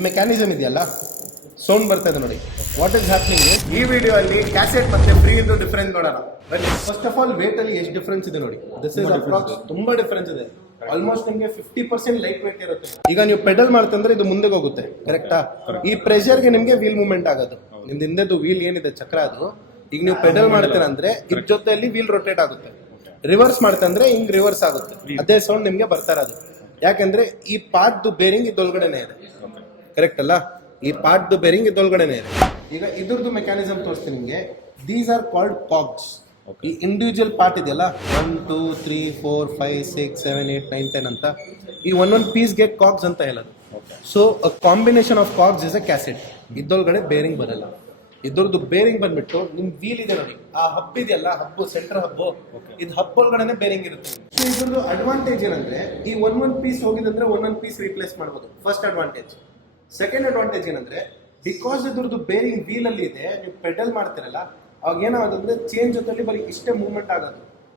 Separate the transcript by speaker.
Speaker 1: ಈ ಮೆಕ್ಯಾನಿಸಮ್ ಇದೆಯಲ್ಲ? ಸೌಂಡ್ ಬರ್ತಾ ಇದೆ ನೋಡಿ. ವಾಟ್ ಇಸ್ ಹ್ಯಾಪ್ನಿಂಗ್ ಈ ವಿಡಿಯೋ ಅಲ್ಲಿ ಕ್ಯಾಸೆಟ್ ಮತ್ತೆ ಫ್ರೀ ಇದು ಡಿಫರೆನ್ಸ್ ನೋಡೋಣ. ಬನ್ನಿ. ಫಸ್ಟ್ ಆಫ್ ಆಲ್ ವೇಟ್ ಅಲ್ಲಿ ಎಷ್ಟು ಡಿಫರೆನ್ಸ್ ಇದೆ ನೋಡಿ. ದಿಸ್ ಇಸ್ ಅಪ್ರಾಕ್ಸ್ ತುಂಬಾ ಡಿಫರೆನ್ಸ್ ಇದೆ. ಆಲ್ಮೋಸ್ಟ್ ನಿಮಗೆ ಫಿಫ್ಟಿ ಪರ್ಸೆಂಟ್ ಲೈಟ್ ವೇಟ್ ಇರುತ್ತೆ. ಈಗ ನೀವು ಪೆಡಲ್ ಮಾಡ್ತಂದ್ರೆ ಇದು ಮುಂದೆ ಹೋಗುತ್ತೆ. ಕರೆಕ್ಟಾ ಈ ಪ್ರೆಷರ್ಗೆ ನಿಮಗೆ ವೀಲ್ ಮೂವ್ಮೆಂಟ್ ಆಗೋದು. ನಿಮ್ದು ಹಿಂದೆದು ವೀಲ್ ಏನಿದೆ ಚಕ್ರ ಅದು ಈಗ ನೀವು ಪೆಡಲ್ ಮಾಡ್ತೀರ ಅಂದ್ರೆ ಇದ್ರ ಜೊತೆಯಲ್ಲಿ ವೀಲ್ ರೊಟೇಟ್ ಆಗುತ್ತೆ. ರಿವರ್ಸ್ ಮಾಡ್ತಂದ್ರೆ ಹಿಂಗ್ ರಿವರ್ಸ್ ಆಗುತ್ತೆ. ಅದೇ ಸೌಂಡ್ ನಿಮ್ಗೆ ಬರ್ತಾ ಅದು ಯಾಕಂದ್ರೆ ಈ ಪಾದ್ದು ಬೇರಿಂಗ್ ಇದೊಳಗಡೆನೆ ಇದೆ. ಕರೆಕ್ಟ್ ಅಲ್ಲ? ಈ ಪಾರ್ಟ್ ಬೇರಿಂಗ್ ಇದೊಳಗಡೆನೆ ಇದೆ. ಈಗ ಇದ್ರದ್ದು ಮೆಕ್ಯಾನಿಸಮ್ ತೋರಿಸ್ತೀನಿ ನಿಮಗೆ. ದೀಸ್ ಆರ್ ಕಾಲ್ಡ್ ಕಾಕ್ಸ್ ಈ ಇಂಡಿವಿಜುವಲ್ ಪಾರ್ಟ್ ಇದೆಯಲ್ಲ? One two three four five six seven eight nine ten ಅಂತ. ಈ ಒಂದೊಂದು ಪೀಸ್ಗೆ ಕಾಕ್ಸ್ ಅಂತ ಹೇಳೋದು. So combination of cogs is a cassette ಇದೊಳಗಡೆ bearing ಬರಲ್ಲ. ಇದ್ರದ್ದು ಬೇರಿಂಗ್ ಬಂದ್ಬಿಟ್ಟು ನಿಮ್ ವೀಲ್ ಇದೆ ನೋಡಿ. ಆ ಹಬ್ ಇದೆಯಲ್ಲ? ಹಬ್ಬು ಸೆಂಟರ್ ಹಬ್ಬು ಇದು ಹಬ್ ಒಳಗಡೆ ಬೇರಿಂಗ್ ಇರುತ್ತೆ. ಸೊ ಇದ್ರದ್ದು ಅಡ್ವಾಂಟೇಜ್ ಏನಂದ್ರೆ ಈ ಒನ್ ಒನ್ ಪೀಸ್ ಹೋಗಿದ್ರೆ ಒನ್ ಒನ್ ಪೀಸ್ ರಿಪ್ಲೇಸ್ ಮಾಡ್ಬೋದು. ಫಸ್ಟ್ ಅಡ್ವಾಂಟೇಜ್ ಸೆಕೆಂಡ್ ಅಡ್ವಾಂಟೇಜ್ ಏನಂದ್ರೆ ಬಿಕಾಸ್ ಇದ್ರದ್ದು ಬೇರಿಂಗ್ ಅಲ್ಲಿ ಇದೆ, ನೀವು ಪೆಡಲ್ ಮಾಡ್ತಿರಲ್ಲ, ಅವಾಗ ಏನಾಗೋದಂದ್ರೆ ಚೇಂಜ್ ಜೊತೆಲಿ ಬರೀ ಇಷ್ಟೇ ಮೂವ್ಮೆಂಟ್ ಆಗೋದು.